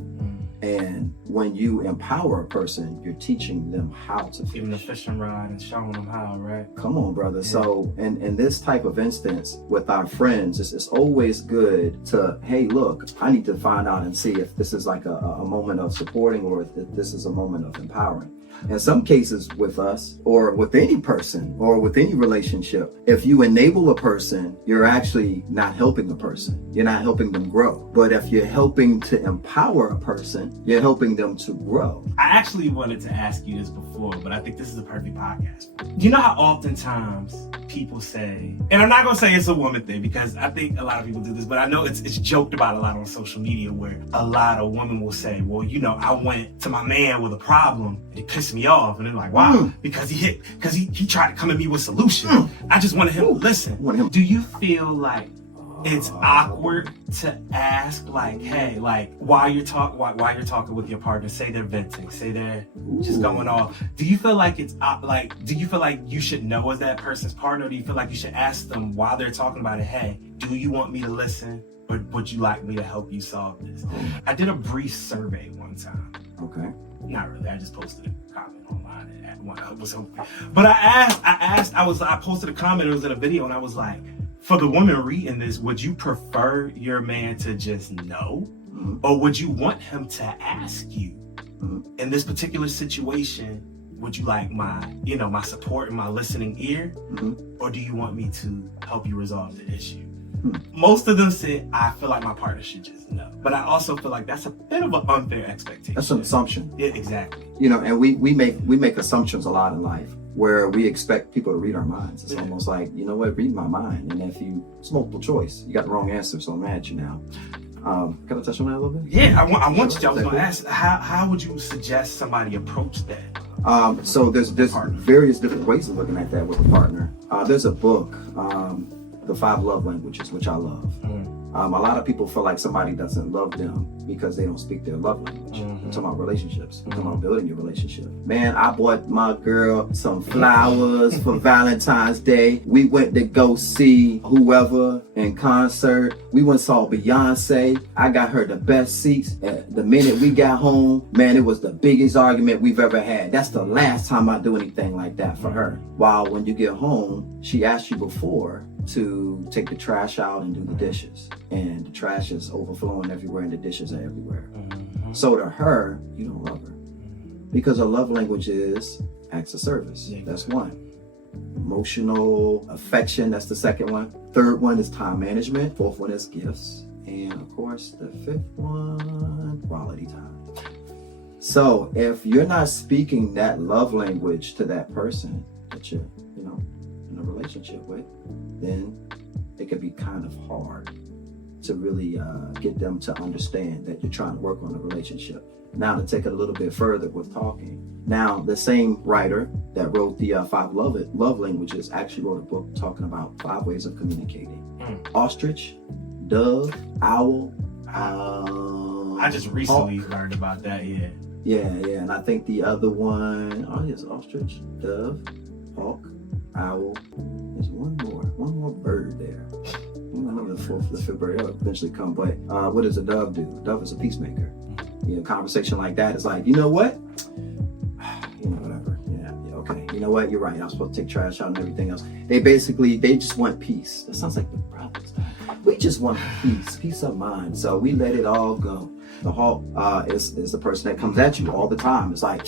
And when you empower a person, you're teaching them how to fish. Giving the fishing rod and showing them how, right? Come on, brother. So in this type of instance with our friends, it's always good to, hey, look, I need to find out and see if this is like a moment of supporting or if this is a moment of empowering. In some cases with us or with any person or with any relationship, if you enable a person, you're actually not helping a person. You're not helping them grow. But if you're helping to empower a person, you're helping them to grow. I actually wanted to ask you this before, but I think this is the perfect podcast. You know how oftentimes people say, and I'm not going to say it's a woman thing because I think a lot of people do this, but I know it's joked about a lot on social media where a lot of women will say, well, I went to my man with a problem and it pissed me off. And they're like, wow, because he tried to come at me with solutions. I just wanted him to listen. Do you feel like it's awkward to ask, hey, while you're talking with your partner, say they're venting, say they're just going off, do you feel like it's do you feel like you should know as that person's partner, or do you feel like you should ask them while they're talking about it, hey, do you want me to listen, or would you like me to help you solve this? I did a brief survey one time. Okay. Not really. I just posted a comment online at one. But I posted a comment. It was in a video, and I was like, for the woman reading this, would you prefer your man to just know, or would you want him to ask you? In this particular situation, would you like my support and my listening ear, or do you want me to help you resolve the issue? Most of them said, I feel like my partner should just know. But I also feel like that's a bit of an unfair expectation. That's an assumption. Yeah, exactly. And we make assumptions a lot in life where we expect people to read our minds. It's almost like, read my mind. And if it's multiple choice, you got the wrong answer, so I'm mad at you now. Can I touch on that a little bit? Yeah, I want you to. I was going to ask, how would you suggest somebody approach that? So there's various different ways of looking at that with a partner. There's a book, The 5 Love Languages, which I love. A lot of people feel like somebody doesn't love them because they don't speak their love language. I'm talking about relationships. I'm talking about building your relationship. Man, I bought my girl some flowers for Valentine's Day. We went to go see whoever in concert. We went and saw Beyonce. I got her the best seats. The minute we got home, man, it was the biggest argument we've ever had. That's the last time I do anything like that for her. While when you get home, she asked you before to take the trash out and do the dishes. And the trash is overflowing everywhere and the dishes are everywhere. So to her, you don't love her. Because her love language is acts of service. That's one. Emotional affection, that's the second one. Third one is time management. Fourth one is gifts. And of course, the fifth one, quality time. So if you're not speaking that love language to that person that you're, in a relationship with, then it could be kind of hard to really get them to understand that you're trying to work on a relationship. Now, to take it a little bit further with talking. Now, the same writer that wrote the 5 love languages actually wrote a book talking about 5 ways of communicating. Ostrich, dove, owl. I just recently learned about that, Yeah, and I think the other one, yes, ostrich, dove, hawk, owl. There's one more bird there. I don't know the fifth bird. It'll eventually come, but what does a dove do? A dove is a peacemaker. A conversation like that is like, you know what? Whatever. Yeah, okay. You know what? You're right. I'm supposed to take trash out and everything else. They just want peace. That sounds like the brothers. We just want peace of mind. So we let it all go. The hawk is the person that comes at you all the time. It's like,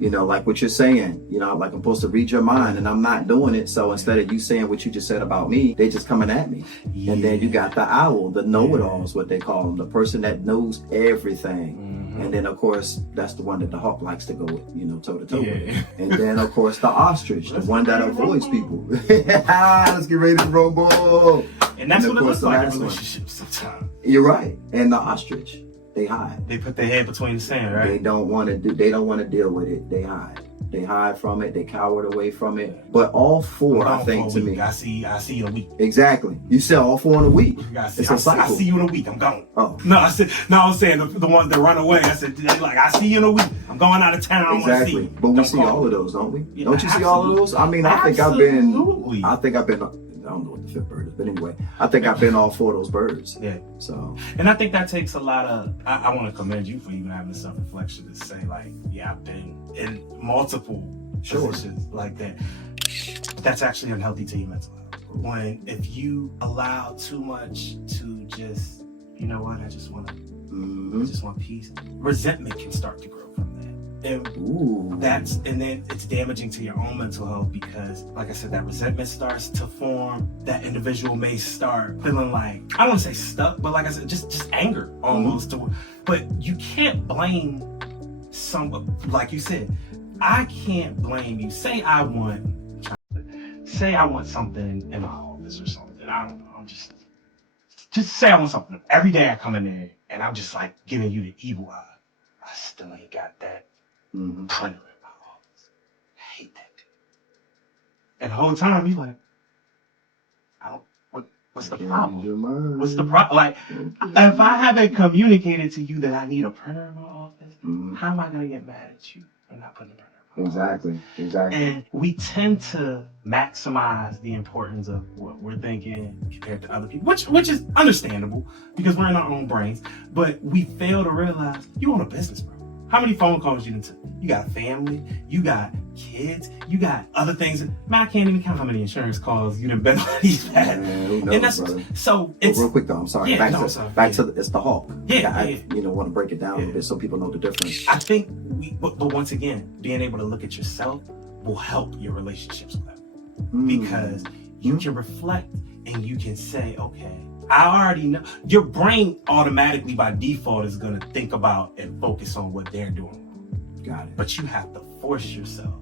like what you're saying, like I'm supposed to read your mind and I'm not doing it. So instead of you saying what you just said about me, they just coming at me. And then you got the owl, the know-it-all is what they call them, the person that knows everything. And then of course, that's the one that the hawk likes to go with, toe to toe with. And then of course, the ostrich, the one that avoids people. Let's get ready to rumble. And that's what it looks like in relationships sometimes. You're right. And the ostrich, they hide. They put their head between the sand, right? They don't want to deal with it. They hide. They hide from it. They cowered away from it. But all 4, I think, to me. I see you in a week. Exactly. You said all 4 in a week. It's a cycle. I see you in a week. I'm gone. Oh. I was saying the ones that run away. I said, I see you in a week. I'm going out of town. Exactly. But we see all of those, don't we? Yeah, don't you see all of those? I mean, I think I've been, I don't know what the fifth bird is, but anyway, I think I've been all 4 of those birds. Yeah. So. And I think that takes a lot of, I want to commend you for even having the self-reflection to say I've been in multiple positions like that. That's actually unhealthy to your mental health. If you allow too much to just, I just want peace. Resentment can start to grow from that. And then it's damaging to your own mental health because, like I said, that resentment starts to form. That individual may start feeling like, I don't want to say stuck, but like I said, just anger almost. But you can't blame someone, like you said, I can't blame you. Say I want something in my office or something. I don't know. I'm just say I want something. Every day I come in there and I'm just like giving you the evil eye. I still ain't got that printer in my office. I hate that thing. And the whole time you like, what's the problem? What's the problem? Like, if I haven't communicated to you that I need a printer in my office, how am I gonna get mad at you for not putting a printer in my office? Exactly. And we tend to maximize the importance of what we're thinking compared to other people, which is understandable because we're in our own brains. But we fail to realize you own a business, bro. How many phone calls you done took? You got a family, you got kids, you got other things. Man, I can't even count how many insurance calls you done been on these bad. And that's so. It's real quick though. I'm sorry. Back to it's the hawk. I want to break it down a little bit so people know the difference. I think but once again, being able to look at yourself will help your relationships with them because you can reflect and you can say, okay, I already know. Your brain automatically by default is going to think about and focus on what they're doing wrong. Got it. But you have to force yourself.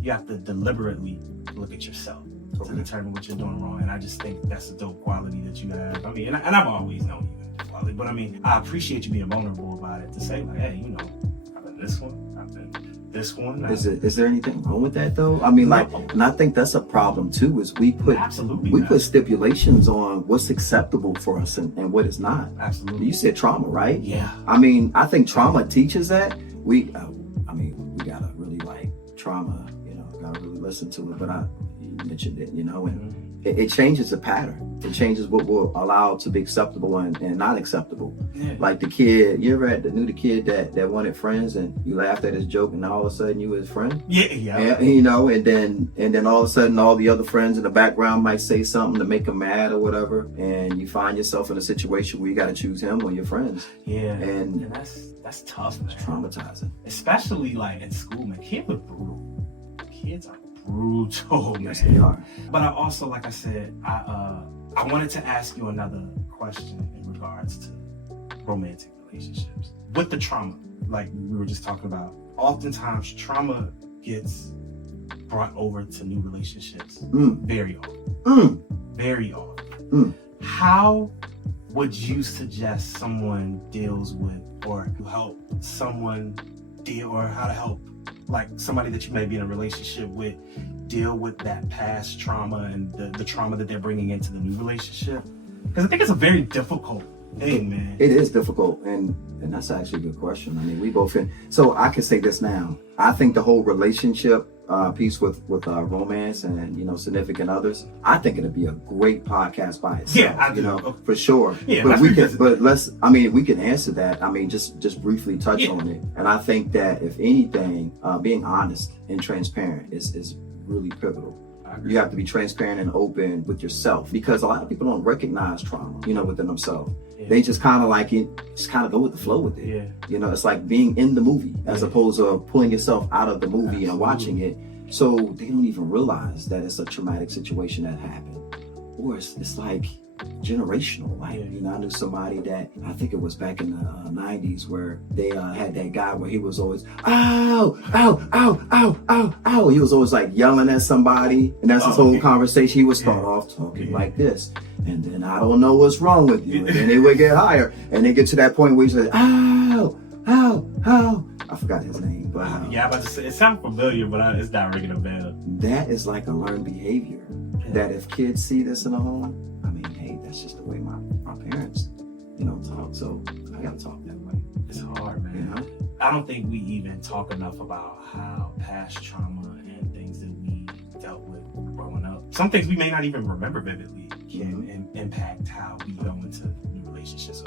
You have to deliberately look at yourself to determine what you're doing wrong. And I just think that's a dope quality that you have. I mean, and I've always known you have the quality, but I mean, I appreciate you being vulnerable about it to say like, hey, I've been this one, I've been this one. Is there anything wrong with that though? I mean, No. like, and I think that's a problem too. Is we put Absolutely. put stipulations on what's acceptable for us and what is not. Absolutely. You said trauma, right? Yeah. I mean, I think trauma teaches that. We gotta really like trauma. You know, gotta really listen to it. But you mentioned it, you know, and it changes the pattern. It changes what we'll allow to be acceptable and not acceptable. Yeah. Like the kid, you ever knew the kid that wanted friends and you laughed at his joke and all of a sudden you were his friend? Yeah. And, you know, and then all of a sudden all the other friends in the background might say something to make him mad or whatever, and you find yourself in a situation where you got to choose him or your friends. Yeah. And that's tough, man. it's traumatizing. Especially like in school, man. Kids are brutal. Kids are brutal, man. Yes, they are. But I also, like I said, I wanted to ask you another question in regards to romantic relationships. With the trauma, like we were just talking about, oftentimes trauma gets brought over to new relationships very often. Very often. How would you suggest someone deals with or help someone deal, or how to help like somebody that you may be in a relationship with deal with that past trauma and the trauma that they're bringing into the new relationship? Because I think it's a very difficult thing, man. It is difficult, and that's actually a good question. I mean, we both so I can say this now. I think the whole relationship piece with romance and, you know, significant others, I think it'd be a great podcast by itself. Yeah, I do. You know, for sure. Yeah, but we can answer that. I mean, just briefly touch Yeah. on it. And I think that if anything, being honest and transparent is really pivotal. You have to be transparent and open with yourself, because a lot of people don't recognize trauma, you know, within themselves. Yeah. They just kind of like it, just kind of go with the flow with it. Yeah. You know, it's like being in the movie as Yeah. opposed to pulling yourself out of the movie Absolutely. and watching it. So they don't even realize that it's a traumatic situation that happened. Or it's like generational. Like, Yeah. you know, I knew somebody that, I think it was back in the 90s, where they had that guy where he was always, ow, ow, ow, ow, ow, ow. He was always like yelling at somebody. And that's his whole conversation. He would start off talking like this. And then, I don't know what's wrong with you. And then it would get higher. And they get to that point where he says, ow, ow, ow. I forgot his name. But Yeah, I'm about to say, it sounds familiar, but it's not ringing a bell. that is like a learned behavior. That if kids see this in a home, I mean, hey, that's just the way my parents, you know, talk. So I gotta talk that way. It's hard, man. You know? I don't think we even talk enough about how past trauma and things that we dealt with growing up, some things we may not even remember vividly, can impact how we go into new relationships.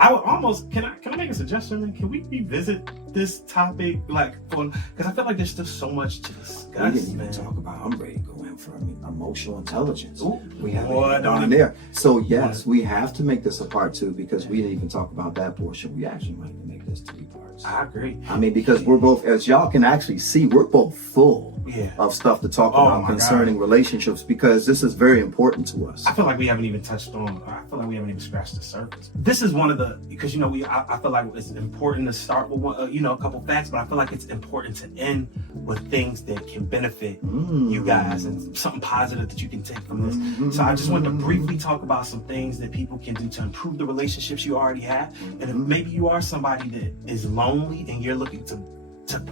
I would almost, can I make a suggestion, man? Can we revisit this topic, like, because I feel like there's still so much to discuss, We didn't even man. talk about, I'm ready to go in for emotional intelligence. Ooh, We haven't boy, even don't gone even- there. So yes, we have to make this a part 2, because we didn't even talk about that portion. We actually might make this 3 parts. I agree. I mean, because we're both, as y'all can actually see, we're both full Yeah. of stuff to talk Oh about my concerning relationships, because this is very important to us. I feel like we haven't even touched on, I feel like we haven't even scratched the surface. This is one of the, because, you know, I feel like it's important to start with one, you know, a couple facts, but I feel like it's important to end with things that can benefit you guys and something positive that you can take from this. So I just wanted to briefly talk about some things that people can do to improve the relationships you already have. And if maybe you are somebody that is lonely and you're looking to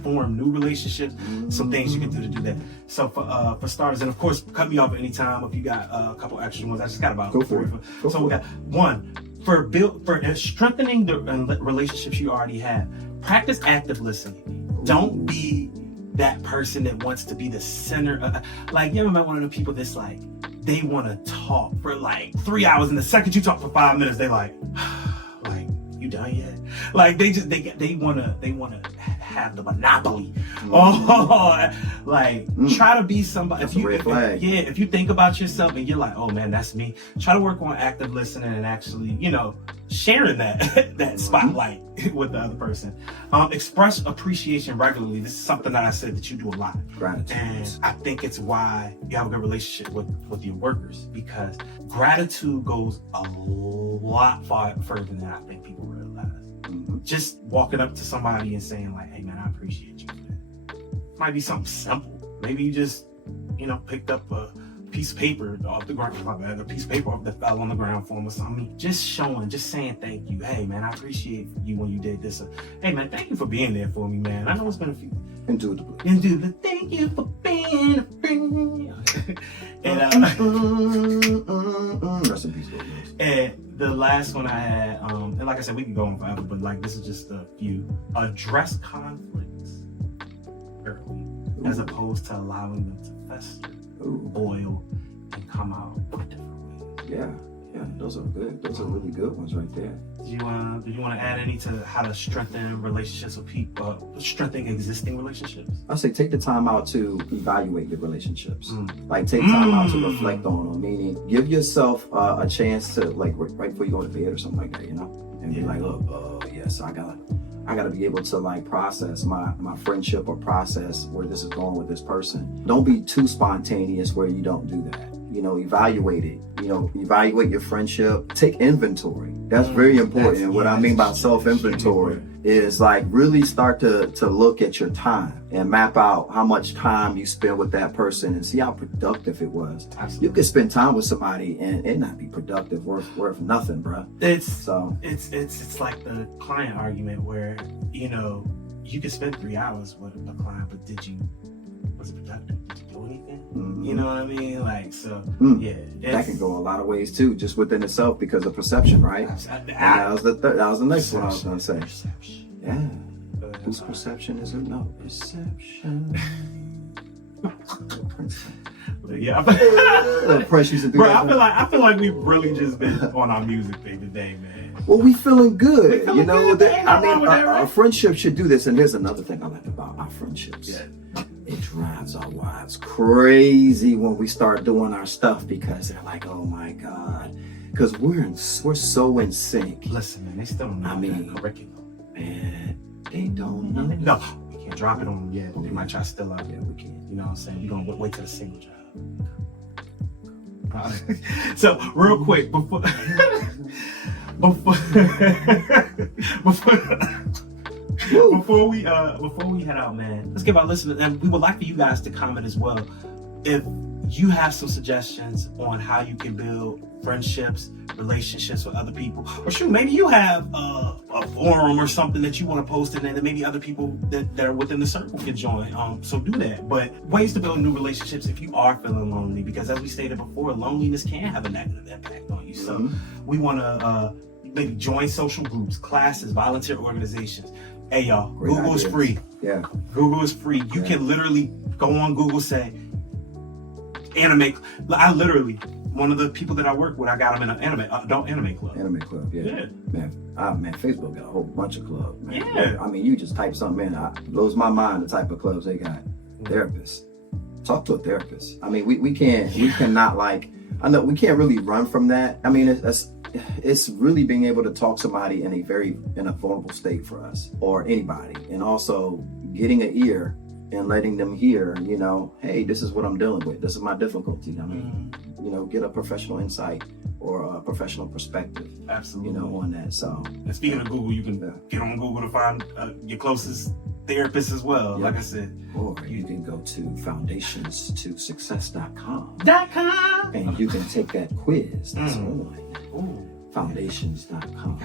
form new relationships, some things you can do to do that. So for starters, and of course, cut me off at any time if you got a couple extra ones. I just got about Go for it. Go So for we got one for strengthening the relationships you already have. Practice active listening. Don't be that person that wants to be the center. Like, you ever met one of the people that's like, they want to talk for like 3 hours, and the second you talk for 5 minutes, they like, you done yet? Like they want to have the monopoly. Try to be somebody. That's a red flag. If you think about yourself and you're like, oh man, that's me. Try to work on active listening and actually, you know, sharing that spotlight with the other person. Express appreciation regularly. This is something that I said that you do a lot. Gratitude. And I think it's why you have a good relationship with your workers, because gratitude goes a lot further than I think people realize. Just walking up to somebody and saying like, hey man, I appreciate you for that. Might be something simple. Maybe you just, you know, picked up a piece of paper off the ground, a piece of paper that fell on the ground for him or something. Just saying thank you. Hey man, I appreciate you when you did this. Hey man, thank you for being there for me, man. I know it's been a few. Indubitably. Thank you for being a friend. And rest in peace, and the last one I had, and like I said, we can go on forever, but like this is just a few. Address conflicts early, as opposed to allowing them to fester, boil, and come out in different ways. Yeah, those are good. Those are really good ones right there. Did you want to add any to how to strengthen relationships with people, strengthen existing relationships? I say take the time out to evaluate your relationships. Like take time out to reflect on them. Meaning, give yourself a chance to like right before you go to bed or something like that, you know, and be like, look, yes, I gotta be able to like process my friendship or process where this is going with this person. Don't be too spontaneous where you don't do that. You know, evaluate it. You know, evaluate your friendship. Take inventory. That's very important. And what I mean by self-inventory is like really start to look at your time and map out how much time you spend with that person and see how productive it was. Absolutely. You can spend time with somebody and it not be productive, worth nothing, bro. It's like the client argument where, you know, you could spend 3 hours with a client, but was it productive? Did you do anything? You know what I mean? Like, so, yeah. That can go a lot of ways too, just within itself because of perception, right? That was the next one I was going to say. Perception. Yeah. Whose perception is it? No. Perception. Yeah. Prince used to do Bro, that. I feel like we've really just been on our music thing today, man. Well, we feeling good. You know, our friendship should do this. And here's another thing I like about our friendships. Yeah. It drives our wives crazy when we start doing our stuff because they're like, oh my God. Because we're so in sync. Listen, man, they still don't know that curriculum. Man, they don't know. No, we can't drop it on them yet. They might try to steal out. Yeah, we can. You know what I'm saying? We're going to wait till the single job. So, real quick, before we head out, man, let's give our listeners, and we would like for you guys to comment as well. If you have some suggestions on how you can build friendships, relationships with other people, or shoot, maybe you have a forum or something that you want to post in there that maybe other people that are within the circle can join. So do that. But ways to build new relationships if you are feeling lonely, because as we stated before, loneliness can have a negative impact on you. So we want to maybe join social groups, classes, volunteer organizations. Hey y'all, Google is free. Yeah. Google is free. You can literally go on Google, say anime. I literally, one of the people that I work with, I got him in an adult anime club. Anime club, yeah. Man, Facebook got a whole bunch of clubs, man. Yeah. I mean, you just type something in, it blows my mind the type of clubs they got. Therapists. Talk to a therapist. I mean, we cannot like, I know we can't really run from that. I mean, it's really being able to talk to somebody in a vulnerable state for us or anybody, and also getting an ear and letting them hear, you know, hey, this is what I'm dealing with. This is my difficulty. I mean, you know, get a professional insight or a professional perspective. Absolutely. You know, on that. So, and speaking of Google, you can get on Google to find your closest therapist as well. Yeah. Like I said, or you can go to foundationstosuccess.com. And you can take that quiz that's on foundations.com.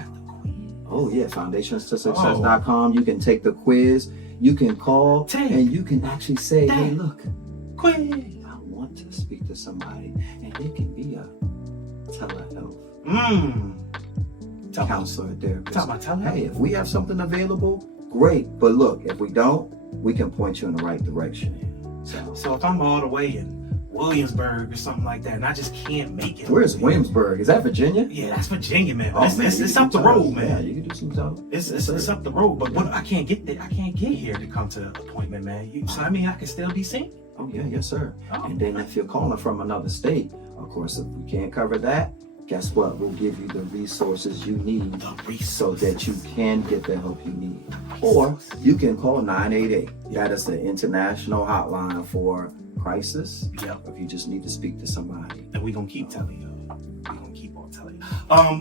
Oh yeah, foundationstosuccess.com. You can take the quiz. You can call and you can actually say, hey, look, quiz. I want to speak to somebody, and it can be a telehealth counselor, therapist. Hey, if we have something available, great. But look, if we don't, we can point you in the right direction. So if I'm all the way in Williamsburg or something like that, and I just can't make it. Where's Williamsburg? Is that Virginia? Yeah, that's Virginia, man. It's up the road, man. Yeah, you can do some stuff. It's up the road, but I can't get there. I can't get here to come to the appointment, man. So I mean, I can still be seen. Oh yeah, yes sir. And then if you're calling from another state, of course, if we can't cover that, guess what? We'll give you the resources you need so that you can get the help you need. Or you can call 988. That is the international hotline for crisis. Yep. If you just need to speak to somebody. And we're going to keep telling you. We're going to keep on telling you.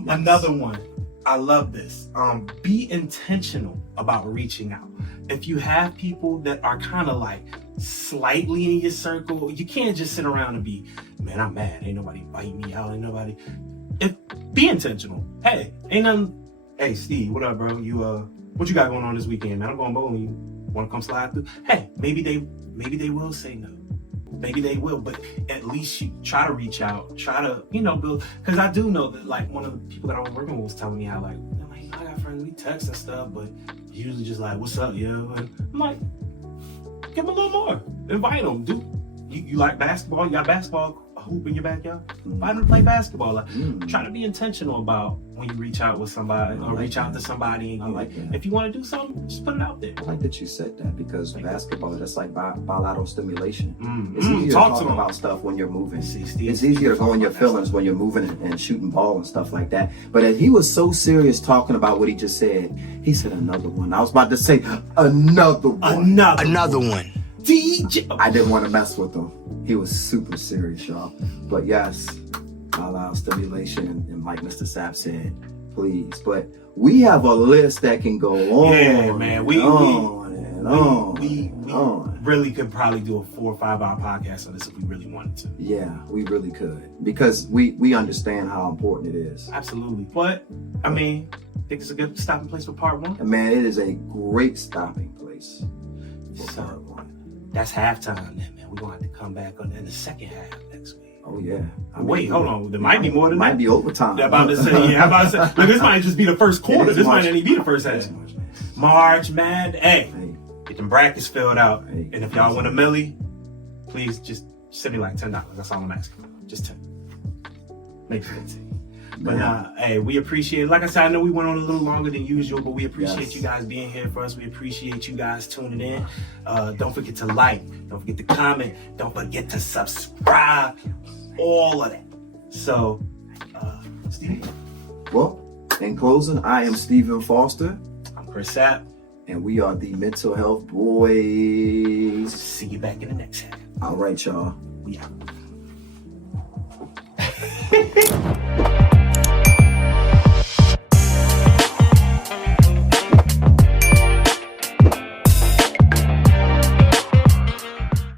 Another one. I love this. Be intentional about reaching out. If you have people that are kind of like slightly in your circle, you can't just sit around and be, man, I'm mad. Ain't nobody biting me out. Ain't nobody. Be intentional. Hey, ain't nothing. Hey, Steve, what up, bro? What you got going on this weekend, man? I'm going bowling. You want to come slide through? Hey, maybe they will say no. Maybe they will, but at least you try to reach out, try to, build. Because I do know that, like, one of the people that I was working with was telling me how, like, I got friends, we text and stuff, but usually just like, what's up, yo? And I'm like, give them a little more. Invite them. You like basketball? You got basketball hoop in your backyard? Invite them to play basketball. Like, try to be intentional about when you reach out with somebody or reach out to somebody. I like that. If you want to do something, just put it out there. I like that you said that, because basketball, that's like bilateral stimulation. It's Mm-hmm. easier to talk about stuff when you're moving. It's easier to go in your feelings when you're moving and shooting ball and stuff like that. But he was so serious talking about what he just said. He said another one. I was about to say another one. Another one. DJ. I didn't want to mess with him. He was super serious, y'all. But yes, bilateral stimulation, and like Mr. Sapp said, please. But we have a list that can go on. Yeah, man. We on. Really could probably do a 4 or 5 hour podcast on this if we really wanted to. Yeah, we really could, because we understand how important it is. Absolutely. But I think it's a good stopping place for part 1. And man, it is a great stopping place for part 1. That's halftime then, man. We're gonna have to come back in the second half next week. Oh yeah. Wait, hold on. There might be more than that. Might be overtime. I'm about to say, look, this might just be the first quarter. This might not even be the first half. March, man. Hey, get them brackets filled out. Hey, and if y'all want a milli, please just send me like $10. That's all I'm asking for. Just 10. Maybe 15. But hey, we appreciate it. Like I said, I know we went on a little longer than usual, but we appreciate you guys being here for us. We appreciate you guys tuning in. Don't forget to like. Don't forget to comment. Don't forget to subscribe. All of that. So, Steve. Well, in closing, I am Stephen Foster. I'm Chris Sapp. And we are the Mental Health Boys. See you back in the next half. All right, y'all. We out.